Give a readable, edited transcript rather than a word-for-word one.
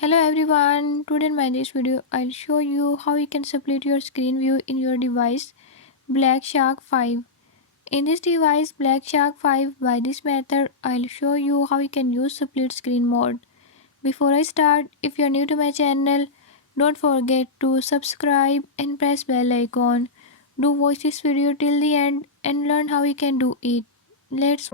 Hello everyone, today in my this video I'll show you how you can split your screen view in your device Black Shark 5. In this device Black Shark 5, by this method I'll show you how you can use split screen mode. Before I start, if you're new to my channel, don't forget to subscribe and press bell icon. Do watch this video till the end and learn how you can do it. Let's